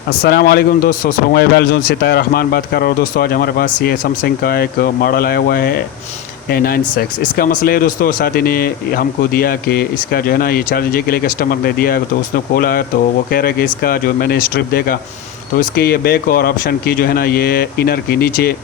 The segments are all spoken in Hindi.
अस्सलाम वालेकुम दोस्तों, मोबाइल जोन से ताहिर रहमान बात कर रहा हूँ। दोस्तों आज हमारे पास ये सैमसंग का एक मॉडल आया हुआ है A9 6। इसका मसला है दोस्तों, साथ ही ने हमको दिया कि इसका जो है ना ये चार्जिंग के लिए कस्टमर ने दिया, तो उसने खोला तो वो कह रहा है कि इसका जो मैंने स्ट्रिप देखा तो इसके ये बैक और ऑप्शन की जो है ना ये इनर के नीचे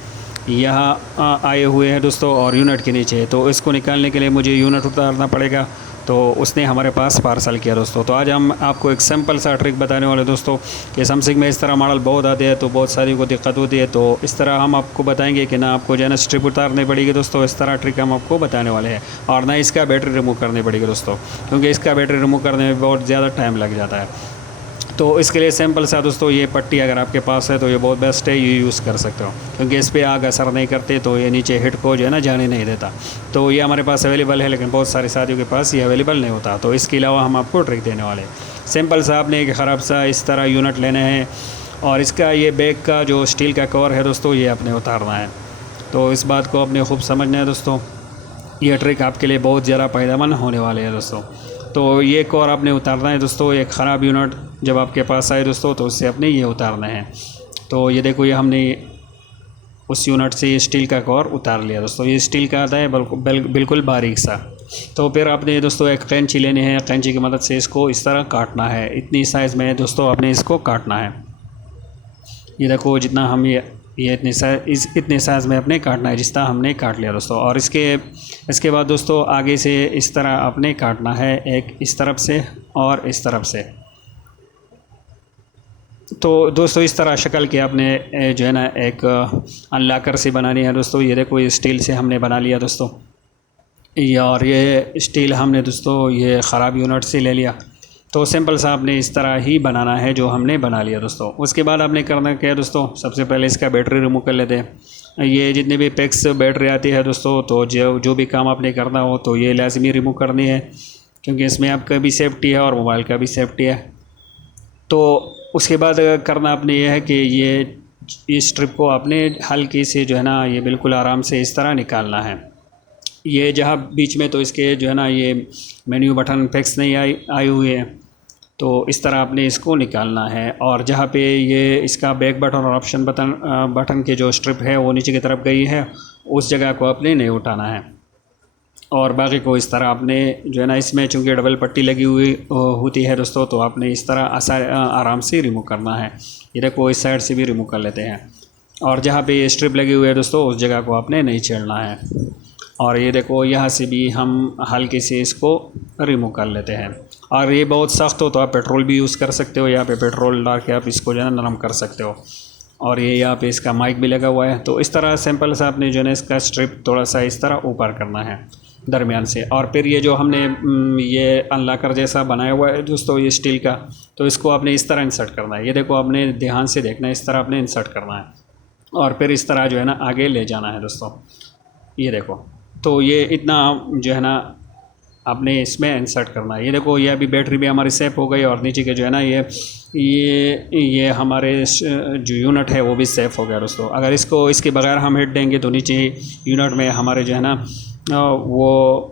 यहाँ आए हुए हैं दोस्तों, और यूनिट के नीचे, तो इसको निकालने के लिए मुझे यूनिट उतारना पड़ेगा। तो उसने हमारे पास पार्सल किया दोस्तों। तो आज हम आपको एक सिंपल सा ट्रिक बताने वाले दोस्तों कि सैमसंग में इस तरह मॉडल बहुत आते हैं तो बहुत सारी को दिक्कत होती है, तो इस तरह हम आपको बताएंगे कि ना आपको जो है ना स्ट्रिप उतारनी पड़ेगी दोस्तों। इस तरह ट्रिक हम आपको बताने वाले हैं, और ना इसका बैटरी रिमूव करनी पड़ेगी दोस्तों, क्योंकि इसका बैटरी रिमूव करने में बहुत ज़्यादा टाइम लग जाता है। तो इसके लिए सिंपल सा दोस्तों, ये पट्टी अगर आपके पास है तो ये बहुत बेस्ट है, ये यूज़ कर सकते हो, क्योंकि इस पर आग असर नहीं करते, तो ये नीचे हिट को जो है ना जाने नहीं देता। तो ये हमारे पास अवेलेबल है, लेकिन बहुत सारे साथियों के पास ये अवेलेबल नहीं होता। तो इसके अलावा हम आपको ट्रिक देने वाले हैं। सिंपल सा आपने एक ख़राब सा इस तरह यूनिट लेना है, और इसका ये बैक का जो स्टील का कवर है दोस्तों, ये अपने उतारना है। तो इस बात को अपने खूब समझना है दोस्तों, ये ट्रिक आपके लिए बहुत ज़्यादा फ़ायदेमंद होने वाले हैं दोस्तों। तो ये कवर आपने उतारना है दोस्तों। एक ख़राब यूनिट जब आपके पास आए दोस्तों तो उससे अपने ये उतारना है। तो ये देखो, ये हमने उस यूनिट से ये स्टील का कवर उतार लिया दोस्तों। ये स्टील का आता है बिल्कुल बारीक सा। तो फिर आपने दोस्तों एक कैंची लेनी है, कैंची की मदद से इसको इस तरह काटना है। इतनी साइज़ में दोस्तों आपने इसको काटना है। ये देखो, जितना हम ये इतने साइज़ में अपने काटना है, जिस तरह हमने काट लिया दोस्तों। और इसके बाद दोस्तों आगे से इस तरह आपने काटना है, एक इस तरफ से और इस तरफ से। तो दोस्तों इस तरह शक्ल के आपने जो है ना एक अनलॉकर से बनानी है दोस्तों। ये देखो, ये स्टील से हमने बना लिया दोस्तों। और ये स्टील हमने दोस्तों ये ख़राब यूनिट से ले लिया। तो सिंपल सा आपने इस तरह ही बनाना है जो हमने बना लिया दोस्तों। उसके बाद आपने करना क्या है दोस्तों, सबसे पहले इसका बैटरी रिमूव कर लेते हैं। ये जितने भी पैक्स बैटरी आती है दोस्तों, तो जो भी काम आपने करना हो तो ये लाजमी रिमूव करनी है, क्योंकि इसमें आपका भी सेफ्टी है और मोबाइल का भी सेफ्टी है। तो उसके बाद करना आपने ये है कि ये स्ट्रिप को आपने हल्की से जो है ना ये बिल्कुल आराम से इस तरह निकालना है। ये जहाँ बीच में तो इसके जो है ना ये मेन्यू बटन फिक्स नहीं आई हुई है, तो इस तरह आपने इसको निकालना है। और जहाँ पे ये इसका बैक बटन और ऑप्शन बटन के जो स्ट्रिप है वो नीचे की तरफ गई है, उस जगह को आपने नहीं उठाना है। और बाकी को इस तरह आपने जो है ना, इसमें चूँकि डबल पट्टी लगी हुई होती है दोस्तों, तो आपने इस तरह आराम से रिमूव करना है। ये देखो, इस साइड से भी रिमूव कर लेते हैं। और जहाँ पे ये स्ट्रिप लगी हुई है दोस्तों, उस जगह को आपने नहीं छेड़ना है। और ये देखो, यहाँ से भी हम हल्के से इसको रिमूव कर लेते हैं। और ये बहुत सख्त हो तो आप पेट्रोल भी यूज़ कर सकते हो, यहाँ पे पेट्रोल डाल के आप इसको जो है ना नरम कर सकते हो। और ये यहाँ पे इसका माइक भी लगा हुआ है। तो इस तरह सिंपल सा आपने जो है ना इसका स्ट्रिप थोड़ा सा इस तरह ऊपर करना है दरमियान से। और फिर ये जो हमने ये अनलॉकर जैसा बनाया हुआ है दोस्तों ये स्टील का, तो इसको आपने इस तरह इंसर्ट करना है। ये देखो, आपने ध्यान से देखना है, इस तरह आपने इंसर्ट करना है, और फिर इस तरह जो है ना आगे ले जाना है दोस्तों। ये देखो, तो ये इतना जो है ना आपने इसमें इंसर्ट करना है। ये देखो, ये अभी बैटरी भी हमारी सेफ हो गई, और नीचे के जो है ना ये हमारे जो यूनिट है वो भी सेफ़ हो गया दोस्तों। अगर इसको इसके बगैर हम हिट देंगे तो नीचे यूनिट में हमारे जो है ना वो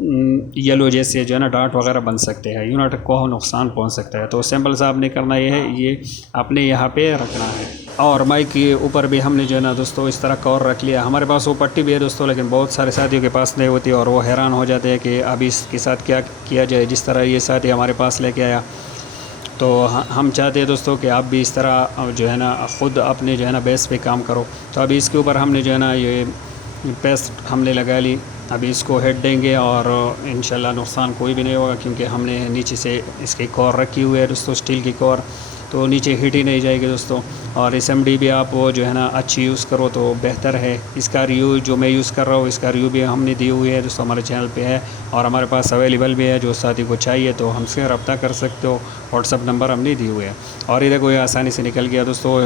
येलो जैसे जो है ना डार्ट वगैरह बन सकते हैं, यूनिट को नुकसान पहुंच सकता है। तो सिंपल सा आपने करना ये है, ये आपने यहाँ पे रखना है। और माइक के ऊपर भी हमने जो है ना दोस्तों इस तरह कवर रख लिया। हमारे पास वो पट्टी भी है दोस्तों, लेकिन बहुत सारे साथियों के पास नहीं होती, और वो हैरान हो जाते हैं कि अभी इसके साथ क्या किया जाए। जिस तरह ये साथी हमारे पास लेके आया, तो हम चाहते हैं दोस्तों कि आप भी इस तरह जो है ना ख़ुद अपने जो है ना बेस पे काम करो। तो अभी इसके ऊपर हमने जो है ना ये पेस्ट हमने लगा ली। अभी इसको हेड देंगे और इंशाल्लाह नुकसान कोई भी नहीं होगा, क्योंकि हमने नीचे से इसकी कोर रखी हुई है दोस्तों, स्टील की कोर, तो नीचे हीट ही नहीं जाएगी दोस्तों। और SMD भी आप वो जो है ना अच्छी यूज़ करो तो बेहतर है। इसका रिव्यू जो मैं यूज़ कर रहा हूँ, इसका रिव्यू भी हमने दी हुई है दोस्तों, हमारे चैनल पे है, और हमारे पास अवेलेबल भी है। जो साथी को चाहिए तो हमसे रब्ता कर सकते हो, व्हाट्सअप नंबर हमने दी हुई है। और ये देखो, ये आसानी से निकल गया दोस्तों।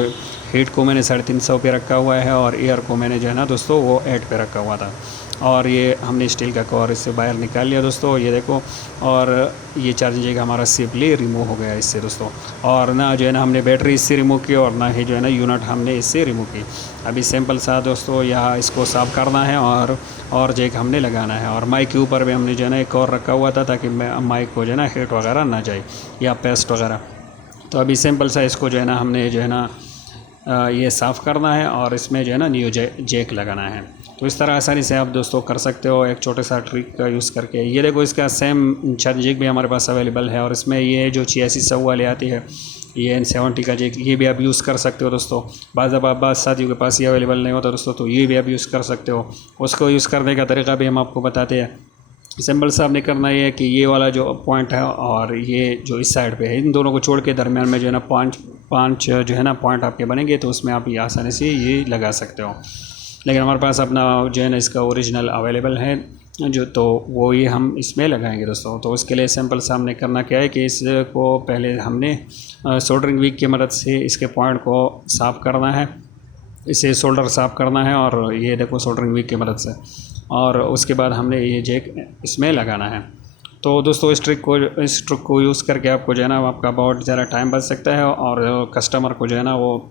हीट को मैंने 350 पे रखा हुआ है, और एयर को मैंने जो है ना दोस्तों वो 8 पे रखा हुआ था। और ये हमने स्टील का कवर इससे बाहर निकाल लिया दोस्तों, ये देखो। और ये चार्जिंग जगह हमारा सेफली रिमूव हो गया इससे दोस्तों। और ना जो है ना हमने बैटरी इससे रिमूव की, और ना ही जो है ना यूनिट हमने इससे रिमूव की। अभी सिंपल सा दोस्तों यहाँ इसको साफ़ करना है, और जैक हमने लगाना है। और माइक के ऊपर भी हमने जो है ना एक और रखा हुआ था, ताकि माइक को जो है ना हीट वगैरह ना जाए या पेस्ट वगैरह। तो अभी सिंपल सा इसको जो है ना हमने जो है ना ये साफ़ करना है और इसमें जो है ना न्यू जैक लगाना है। तो इस तरह आसानी से आप दोस्तों कर सकते हो एक छोटे सा ट्रिक का यूज़ करके। ये देखो इसका सेम जैक भी हमारे पास अवेलेबल है और इसमें ये जो 8600 वाली आती है ये N70 का जैक, ये भी आप यूज़ कर सकते हो दोस्तों। बाद साथियों के पास ये अवेलेबल नहीं होता दोस्तों, तो ये भी आप यूज़ कर सकते हो। उसको यूज़ करने का तरीका भी हम आपको बताते हैं। सिंपल सा आपने करना ये है कि ये वाला जो पॉइंट है और ये जो इस साइड पे है, इन दोनों को छोड़ के दरमियान में जो है ना पाँच जो है ना पॉइंट आपके बनेंगे, तो उसमें आप ये आसानी से ये लगा सकते हो। लेकिन हमारे पास अपना जो है ना इसका ओरिजिनल अवेलेबल है जो, तो वो ये हम इसमें लगाएंगे दोस्तों। तो उसके लिए सिंपल सा हमने करना क्या है कि इसको पहले हमने सोल्डरिंग विक की मदद से इसके पॉइंट को साफ़ करना है, इसे सोल्डर साफ़ करना है और ये देखो सोल्डरिंग विक की मदद से, और उसके बाद हमने ये जैक इसमें लगाना है। तो दोस्तों इस ट्रिक को यूज़ करके आपको जो है ना आपका बहुत ज़्यादा टाइम बच सकता है और कस्टमर को जो है ना वो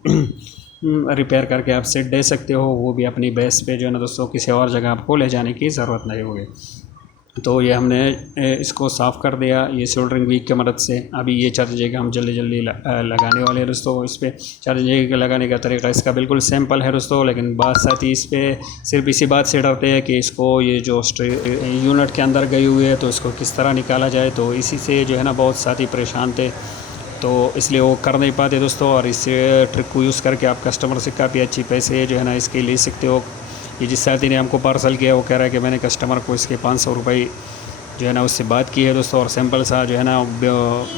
रिपेयर करके आप सेट दे सकते हो, वो भी अपनी बेस पे जो है ना दोस्तों किसी और जगह आपको ले जाने की ज़रूरत नहीं होगी। तो ये हमने इसको साफ़ कर दिया ये सोल्डरिंग विक की मदद से। अभी ये चार्ज जगह हम जल्दी लगाने वाले हैं दोस्तों। इस पर चार्ज जगह लगाने का तरीका इसका बिल्कुल सिंपल है दोस्तों, लेकिन बात साथ ही इस पर सिर्फ इसी बात से डरते हैं कि इसको ये जो यूनिट के अंदर गई हुई है तो इसको किस तरह निकाला जाए, तो इसी से जो है ना बहुत साथी परेशान थे, तो इसलिए वो कर नहीं पाते दोस्तों। और इस ट्रिक को यूज़ करके आप कस्टमर से काफ़ी अच्छी पैसे जो है ना इसके ले सकते हो। ये जिस साथी ने हमको पार्सल किया वो कह रहा है कि मैंने कस्टमर को इसके 500 रुपये जो है ना उससे बात की है दोस्तों, और सिंपल सा जो है ना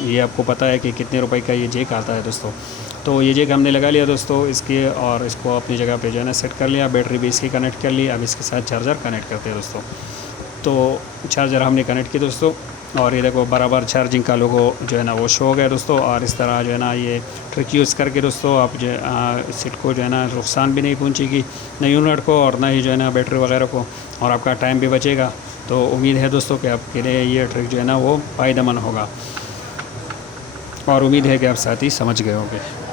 ये आपको पता है कि कितने रुपए का ये जैक आता है दोस्तों। तो ये जैक हमने लगा लिया दोस्तों इसके, और इसको अपनी जगह पे जो है ना सेट कर लिया, बैटरी भी इसकी कनेक्ट कर ली। अब इसके साथ चार्जर कनेक्ट करते हैं दोस्तों। तो चार्जर हमने कनेक्ट किया दोस्तों, और ये देखो बराबर चार्जिंग का लोगो जो है ना वो शो हो गया दोस्तों। और इस तरह जो है ना ये ट्रिक यूज़ करके दोस्तों आप जो सीट को जो है ना नुकसान भी नहीं पहुंचेगी, न यूनिट को और ना ही जो है ना बैटरी वगैरह को, और आपका टाइम भी बचेगा। तो उम्मीद है दोस्तों कि आपके लिए ये ट्रिक जो है ना वो फ़ायदेमंद होगा, और उम्मीद है कि आप साथ ही समझ गए होंगे।